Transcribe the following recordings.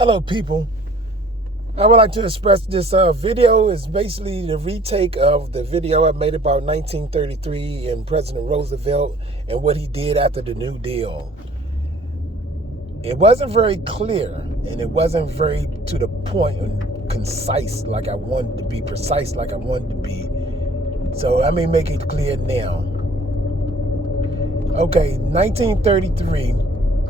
Hello, people. I would like to express this video is basically the retake of the video I made about 1933 and President Roosevelt and what he did after the New Deal. It wasn't very clear, and it wasn't very to the point and concise like I wanted to be, precise like I wanted to be. So let me make it clear now. Okay, 1933,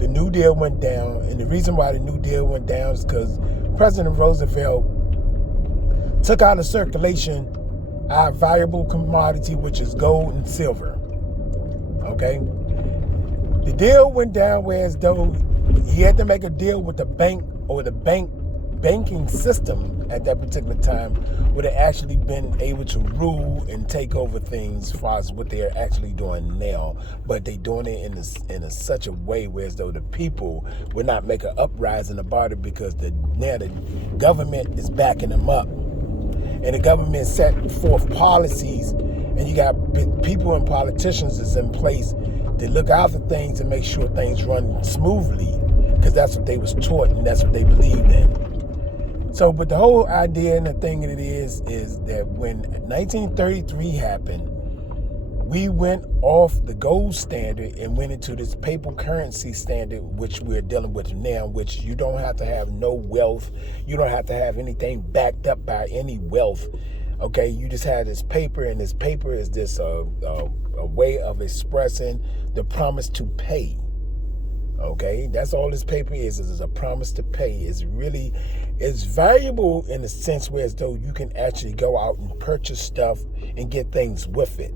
the New Deal went down, and the reason why the New Deal went down is because President Roosevelt took out of circulation our valuable commodity, which is gold and silver. Okay? The deal went down whereas though he had to make a deal with the bank, or the banking system at that particular time would have actually been able to rule and take over things as far as what they're actually doing now. But they doing it in such a way whereas though the people would not make an uprising about it, because now the government is backing them up. And the government set forth policies, and you got people and politicians that's in place to look out for things and make sure things run smoothly, because that's what they was taught and that's what they believed in. So, but the whole idea and the thing it is that when 1933 happened, we went off the gold standard and went into this paper currency standard, which we're dealing with now, which you don't have to have no wealth. You don't have to have anything backed up by any wealth. Okay, you just have this paper, and this paper is this a way of expressing the promise to pay. Okay, that's all this paper is a promise to pay. It's valuable in the sense where as though you can actually go out and purchase stuff and get things with it.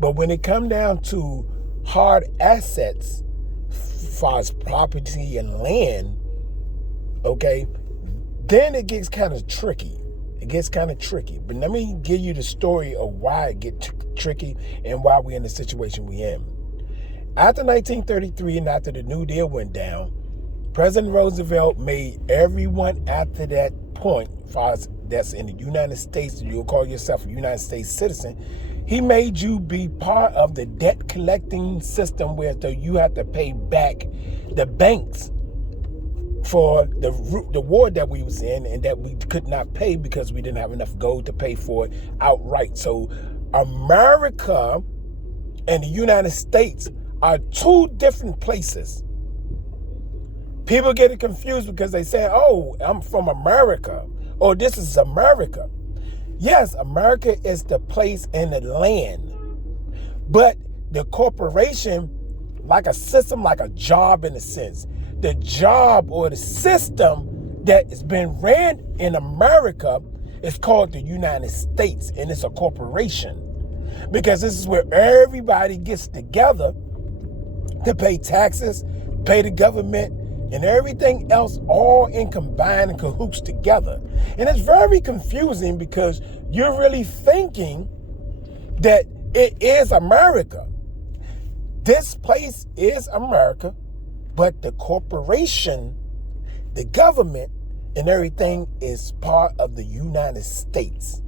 But when it comes down to hard assets, as far as property and land, okay, then it gets kind of tricky. But let me give you the story of why it gets tricky and why we're in the situation we're in. After 1933 and after the New Deal went down, President Roosevelt made everyone after that point, as far as that's in the United States, you'll call yourself a United States citizen, he made you be part of the debt collecting system where you have to pay back the banks for the war that we was in and that we could not pay because we didn't have enough gold to pay for it outright. So America and the United States are two different places. People get it confused because they say, oh, I'm from America, or this is America. Yes, America is the place and the land, but the corporation, like a system, like a job in a sense, the job or the system that has been ran in America is called the United States, and it's a corporation, because this is where everybody gets together to pay taxes, pay the government, and everything else all in combined and cahoots together. And it's very confusing because you're really thinking that it is America. This place is America, but the corporation, the government, and everything is part of the United States.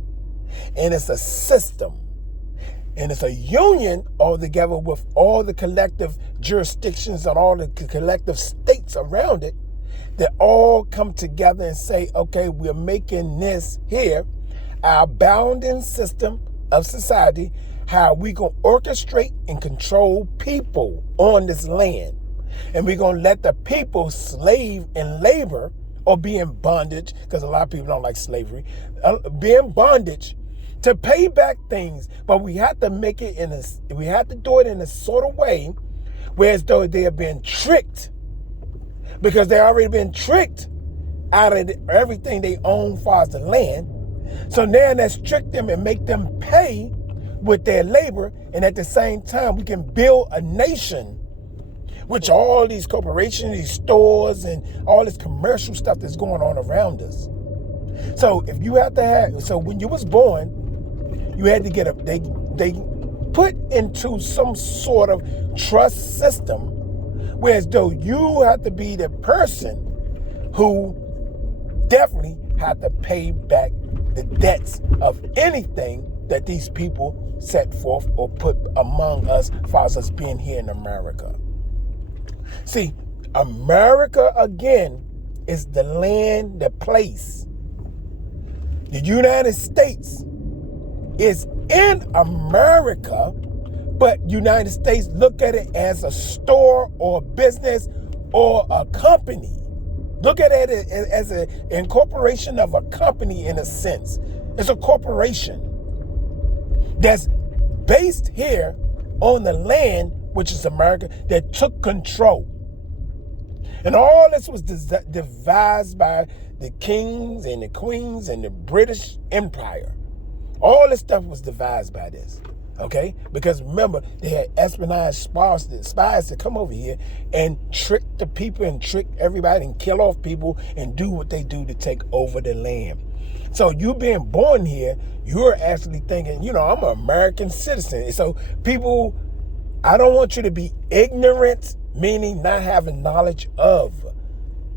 And it's a system. And it's a union all together with all the collective jurisdictions and all the collective states around it that all come together and say, okay, we're making this here our bounding system of society, how we going to orchestrate and control people on this land. And we're going to let the people slave and labor or be in bondage, because a lot of people don't like slavery, be in bondage to pay back things, but we have to make it we have to do it in a sort of way whereas though they have been tricked, because they already been tricked out of everything they own as far as the land. So now let's trick them and make them pay with their labor, and at the same time we can build a nation, which all these corporations, these stores, and all this commercial stuff that's going on around us. So if you have to have, so when you was born, you had to get they put into some sort of trust system, whereas though you have to be the person who definitely have to pay back the debts of anything that these people set forth or put among us as far as us being here in America. See, America, again, is the land, the place. The United States is in America, but United States look at it as a store or a business or a company. Look at it as an incorporation of a company in a sense. It's a corporation that's based here on the land, which is America, that took control. And all this was devised by the kings and the queens and the British Empire. All this stuff was devised by this, okay? Because remember, they had espionage spies to come over here and trick the people and trick everybody and kill off people and do what they do to take over the land. So you being born here, you're actually thinking, I'm an American citizen. So people, I don't want you to be ignorant, meaning not having knowledge of.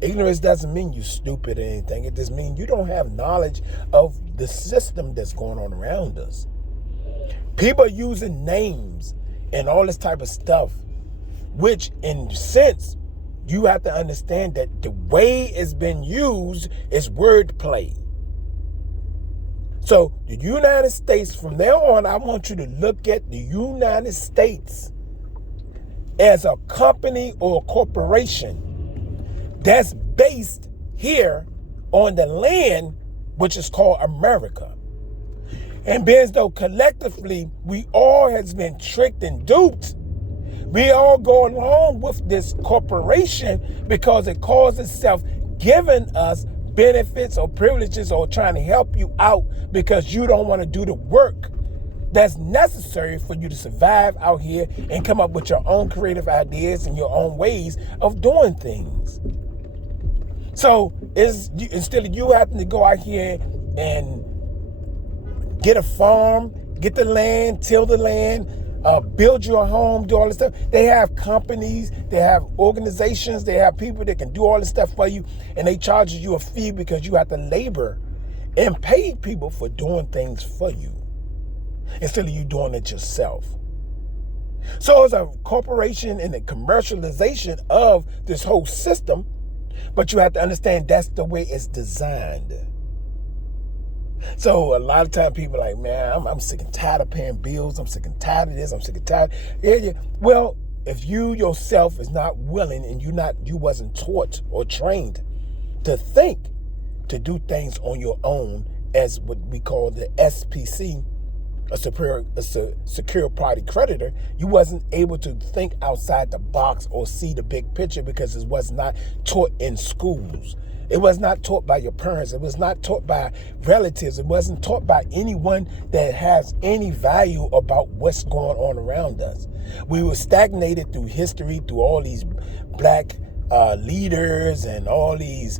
Ignorance doesn't mean you stupid or anything. It just means you don't have knowledge of the system that's going on around us. People are using names and all this type of stuff, which in sense, you have to understand that the way it's been used is wordplay. So the United States, from now on, I want you to look at the United States as a company or a corporation that's based here on the land, which is called America. And being as though collectively we all has been tricked and duped, we all go along with this corporation because it calls itself giving us benefits or privileges or trying to help you out because you don't want to do the work that's necessary for you to survive out here and come up with your own creative ideas and your own ways of doing things. So instead of you having to go out here and get a farm, get the land, till the land, build your home, do all this stuff. They have companies, they have organizations, they have people that can do all this stuff for you, and they charge you a fee because you have to labor and pay people for doing things for you instead of you doing it yourself. So it's a corporation and a commercialization of this whole system, but you have to understand that's the way it's designed. So a lot of time people are like, man, I'm sick and tired of paying bills. I'm sick and tired of this. I'm sick and tired. Yeah. Well, if you yourself is not willing and you wasn't taught or trained to think, to do things on your own as what we call the SPC, a secure party creditor, you wasn't able to think outside the box or see the big picture because it was not taught in schools. It was not taught by your parents. It was not taught by relatives. It wasn't taught by anyone that has any value about what's going on around us. We were stagnated through history, through all these black leaders and all these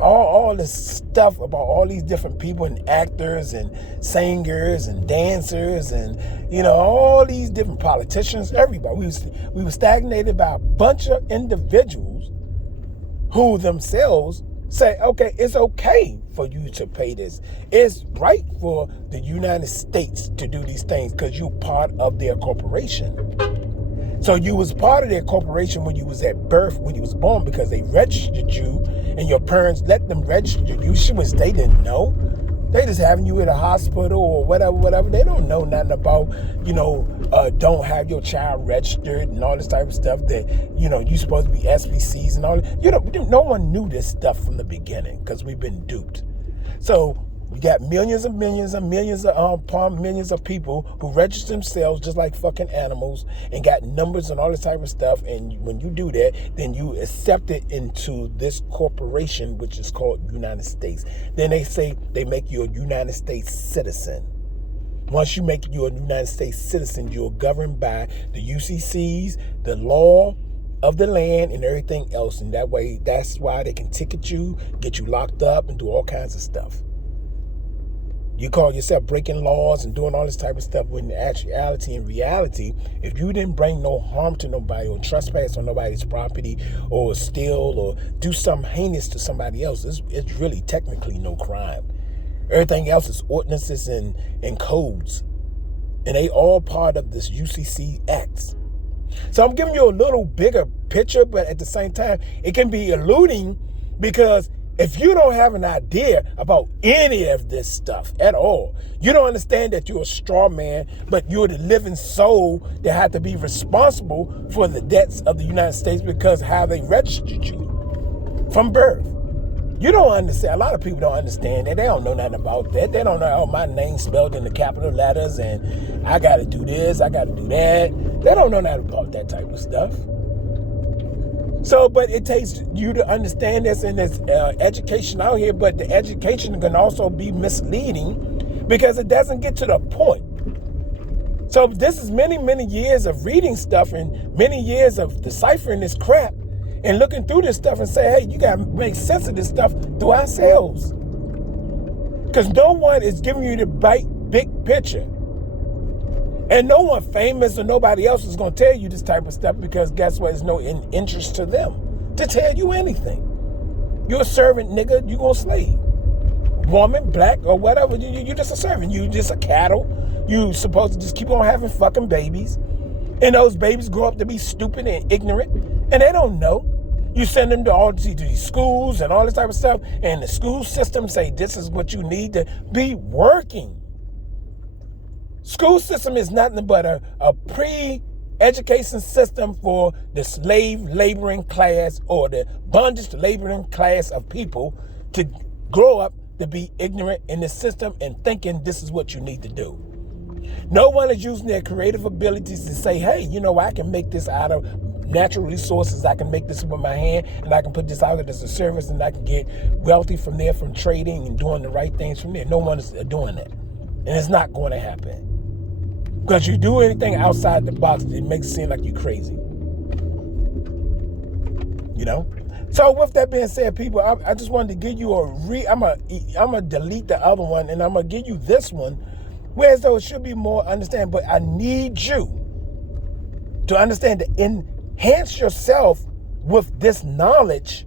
all this stuff about all these different people and actors and singers and dancers and all these different politicians, everybody. We were stagnated by a bunch of individuals who themselves say, okay, it's okay for you to pay this. It's right for the United States to do these things because you're part of their corporation. So you was part of their corporation when you was at birth, when you was born, because they registered you and your parents let them register you, which they didn't know. They just having you in a hospital or whatever. They don't know nothing about, don't have your child registered and all this type of stuff that, you supposed to be SPCs and all that. No one knew this stuff from the beginning because we've been duped. So we got millions and millions and millions upon millions of people who register themselves just like fucking animals and got numbers and all this type of stuff. And when you do that, then you accept it into this corporation, which is called United States. Then they say they make you a United States citizen. Once you make you a United States citizen, you're governed by the UCCs, the law of the land, and everything else. And that way, that's why they can ticket you, get you locked up, and do all kinds of stuff. You call yourself breaking laws and doing all this type of stuff when in actuality, in reality, if you didn't bring no harm to nobody or trespass on nobody's property or steal or do something heinous to somebody else, it's really technically no crime. Everything else is ordinances and codes. And they all part of this UCC Acts. So I'm giving you a little bigger picture, but at the same time, it can be eluding Because if you don't have an idea about any of this stuff at all, you don't understand that you're a straw man, but you're the living soul that had to be responsible for the debts of the United States because of how they registered you from birth. You don't understand. A lot of people don't understand that. They don't know nothing about that. They don't know, oh, my name's spelled in the capital letters and I got to do this, I got to do that. They don't know nothing about that type of stuff. So, but it takes you to understand this, and there's education out here, but the education can also be misleading because it doesn't get to the point. So this is many, many years of reading stuff and many years of deciphering this crap and looking through this stuff and say, hey, you got to make sense of this stuff through ourselves. Because no one is giving you the big picture. And no one famous or nobody else is going to tell you this type of stuff because guess what? It's no interest to them to tell you anything. You're a servant, nigga. You're going to slave. Woman, black, or whatever. You're just a servant. You just a cattle. You supposed to just keep on having fucking babies. And those babies grow up to be stupid and ignorant. And they don't know. You send them to all these schools and all this type of stuff. And the school system say this is what you need to be working. School system is nothing but a pre-education system for the slave laboring class or the bondage laboring class of people to grow up to be ignorant in the system and thinking this is what you need to do. No one is using their creative abilities to say, hey, you know, I can make this out of natural resources. I can make this with my hand and I can put this out as a service and I can get wealthy from there from trading and doing the right things from there. No one is doing that. And it's not going to happen. Because you do anything outside the box, it makes it seem like you're crazy. You know? So with that being said, people, I just wanted to give you I'm gonna delete the other one and I'm gonna give you this one, whereas though it should be more understand, but I need you to understand to enhance yourself with this knowledge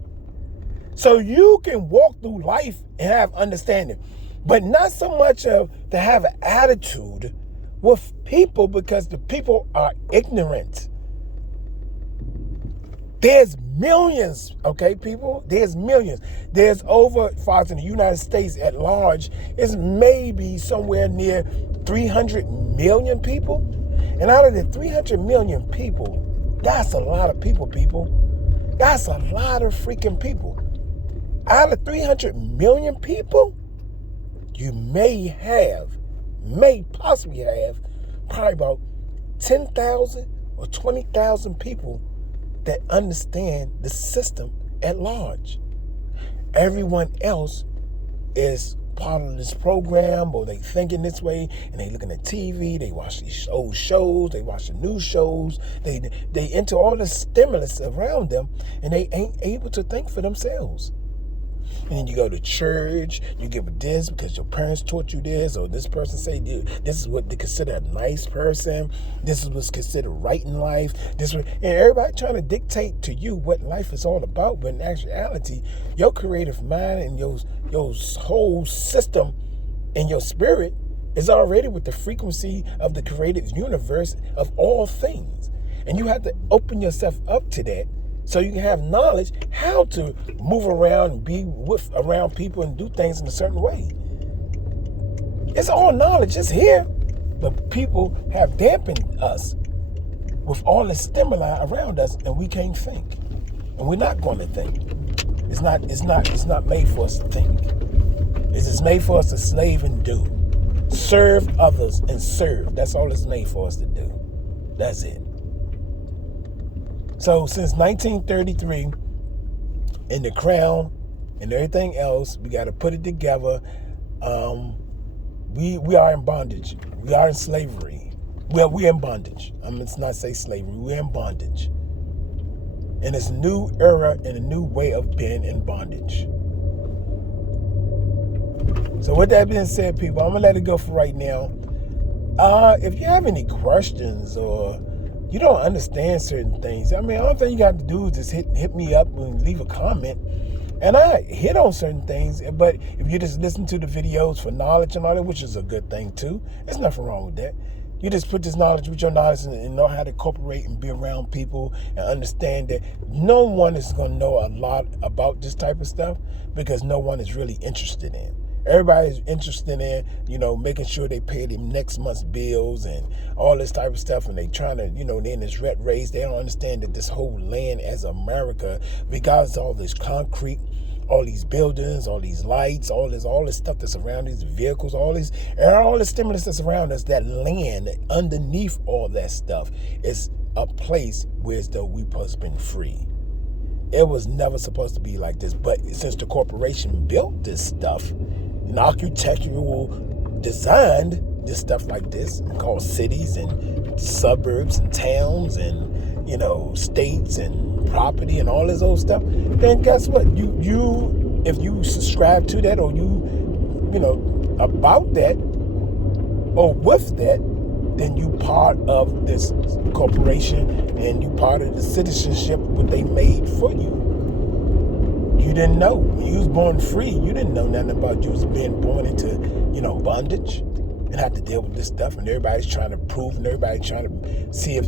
so you can walk through life and have understanding. But not so much of to have an attitude with people because the people are ignorant. There's millions, okay, people? There's millions. There's over, as far as in the United States at large, it's maybe somewhere near 300 million people. And out of the 300 million people, that's a lot of people. That's a lot of freaking people. Out of 300 million people, you may possibly have probably about 10,000 or 20,000 people that understand the system at large. Everyone else is part of this program, or they thinking this way, and they looking at TV, they watch these old shows, they watch the new shows, they into all the stimulus around them, and they ain't able to think for themselves. And then you go to church, you give this because your parents taught you this, or this person say this is what they consider a nice person, this is what's considered right in life, and everybody trying to dictate to you what life is all about, but in actuality, your creative mind and your whole system and your spirit is already with the frequency of the creative universe of all things. And you have to open yourself up to that so you can have knowledge how to move around and be around people and do things in a certain way. It's all knowledge, it's here. But people have dampened us with all the stimuli around us, and we can't think. And we're not going to think. It's not made for us to think. It's just made for us to slave and do. Serve others and serve. That's all it's made for us to do. That's it. So since 1933, and the crown and everything else, we got to put it together. We are in bondage. We are in slavery. Well, we're in bondage. Let's not say slavery. We're in bondage. And it's a new era and a new way of being in bondage. So with that being said, people, I'm going to let it go for right now. If you have any questions or you don't understand certain things, all thing you got to do is just hit me up and leave a comment. And I hit on certain things, but if you just listen to the videos for knowledge and all that, which is a good thing too, there's nothing wrong with that. You just put this knowledge with your knowledge and know how to cooperate and be around people and understand that no one is going to know a lot about this type of stuff because no one is really interested in. Everybody's interested in, making sure they pay them next month's bills and all this type of stuff. And they trying to, they're in this rat race. They don't understand that this whole land as America, regardless of all this concrete, all these buildings, all these lights, all this stuff that's around these vehicles, all the stimulus that's around us, that land underneath all that stuff is a place where as though we supposed to be free. It was never supposed to be like this. But since the corporation built this stuff, and architectural designed this stuff like this, called cities and suburbs and towns and, states and property and all this old stuff, then guess what? You if you subscribe to that or about that or with that, then you part of this corporation and you part of the citizenship what they made for you. You didn't know. When you was born free, you didn't know nothing about you was being born into, bondage and have to deal with this stuff. And everybody's trying to prove and everybody's trying to see if,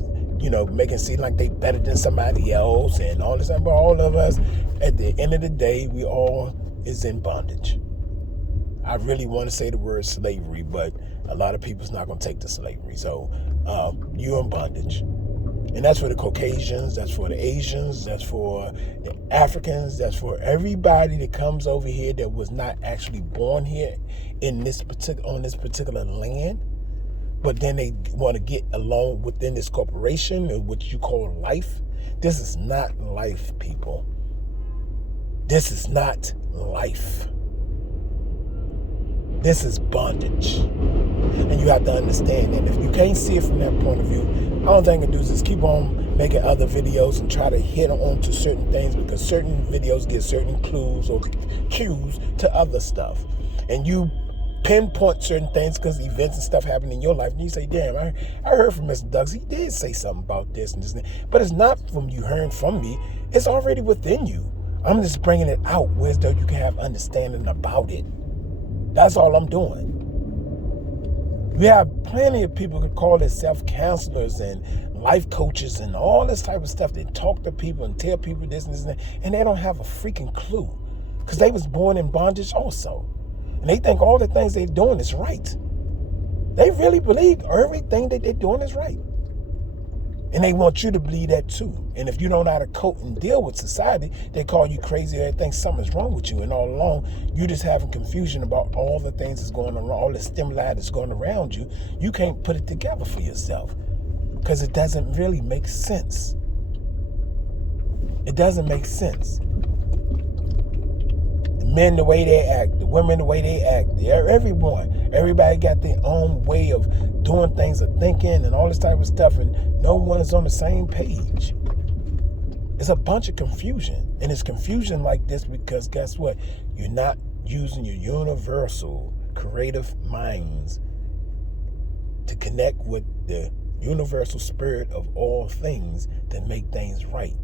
making it seem like they better than somebody else and all this stuff. But all of us, at the end of the day, we all is in bondage. I really want to say the word slavery, but a lot of people's not going to take the slavery. So you're in bondage. And that's for the Caucasians, that's for the Asians, that's for the Africans, that's for everybody that comes over here that was not actually born here on this particular land. But then they want to get along within this corporation, or what you call life. This is not life, people. This is not life. This is bondage. And you have to understand that. If you can't see it from that point of view, all I'm going to do is just keep on making other videos and try to hit on to certain things, because certain videos get certain clues or cues to other stuff. And you pinpoint certain things because events and stuff happen in your life. And you say, damn, I heard from Mr. Douglas. He did say something about this and this and that. But it's not from you hearing from me. It's already within you. I'm just bringing it out where though you can have understanding about it. That's all I'm doing. We have plenty of people who call themselves counselors and life coaches and all this type of stuff. They talk to people and tell people this and this and that, and they don't have a freaking clue because they was born in bondage also. And they think all the things they're doing is right. They really believe everything that they're doing is right. And they want you to believe that too. And if you don't know how to cope and deal with society, they call you crazy. They think something's wrong with you. And all along, you just having confusion about all the things that's going on, all the stimuli that's going around you. You can't put it together for yourself because it doesn't really make sense. It doesn't make sense. The men, the way they act, the women, the way they act, everybody got their own way of doing things or thinking and all this type of stuff, and no one is on the same page. It's a bunch of confusion, and it's confusion like this because guess what? You're not using your universal creative minds to connect with the universal spirit of all things to make things right.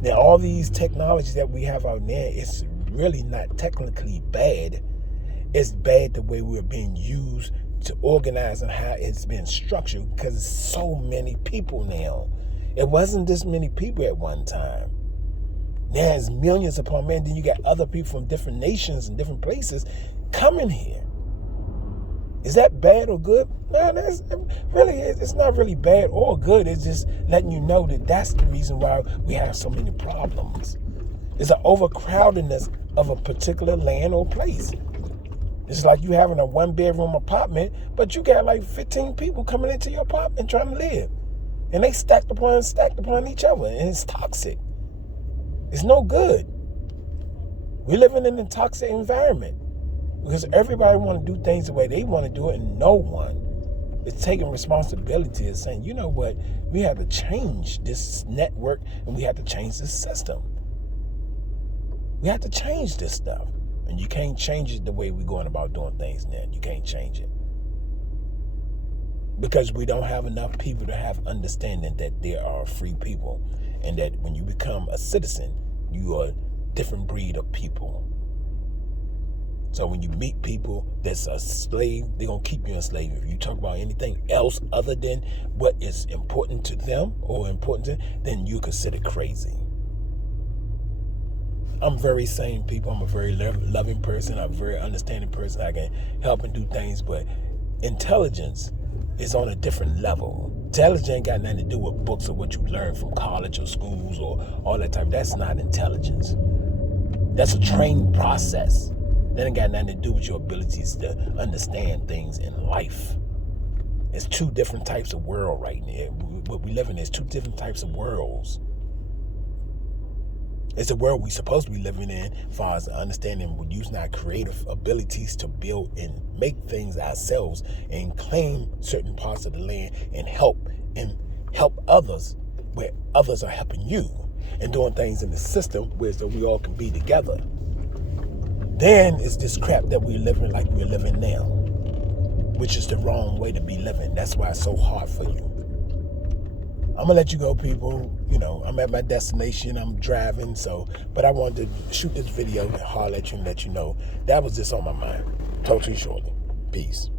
Now, all these technologies that we have out there, it's really not technically bad. It's bad the way we're being used to organize and how it's been structured because it's so many people now. It wasn't this many people at one time. Now it's millions upon millions. Then you got other people from different nations and different places coming here. Is that bad or good? No, it's not really bad or good. It's just letting you know that that's the reason why we have so many problems. It's an overcrowdedness of a particular land or place. It's like you having a 1-bedroom apartment, but you got like 15 people coming into your apartment trying to live. And they stacked upon each other, and it's toxic. It's no good. We're living in a toxic environment because everybody want to do things the way they want to do it, and no one is taking responsibility and saying, you know what, we have to change this network and we have to change this system. We have to change this stuff. And you can't change it the way we're going about doing things now. You can't change it. Because we don't have enough people to have understanding that there are free people. And that when you become a citizen, you are a different breed of people. So when you meet people that's a slave, they're going to keep you enslaved. If you talk about anything else other than what is important to them or important to them, then you consider crazy. I'm very sane people. I'm a very loving person. I'm a very understanding person. I can help and do things, but intelligence is on a different level. Intelligence ain't got nothing to do with books or what you learn from college or schools or all that type. That's not intelligence. That's a training process. That ain't got nothing to do with your abilities to understand things in life. It's two different types of world right now. What we live in is two different types of worlds. It's the world we're supposed to be living in as far as understanding we're using our creative abilities to build and make things ourselves and claim certain parts of the land and help others where others are helping you and doing things in the system where so we all can be together. Then it's this crap that we're living like we're living now, which is the wrong way to be living. That's why it's so hard for you. I'm gonna let you go, people. You know, I'm at my destination. I'm driving, but I wanted to shoot this video and holler at you and let you know that was just on my mind. Talk to you shortly. Peace.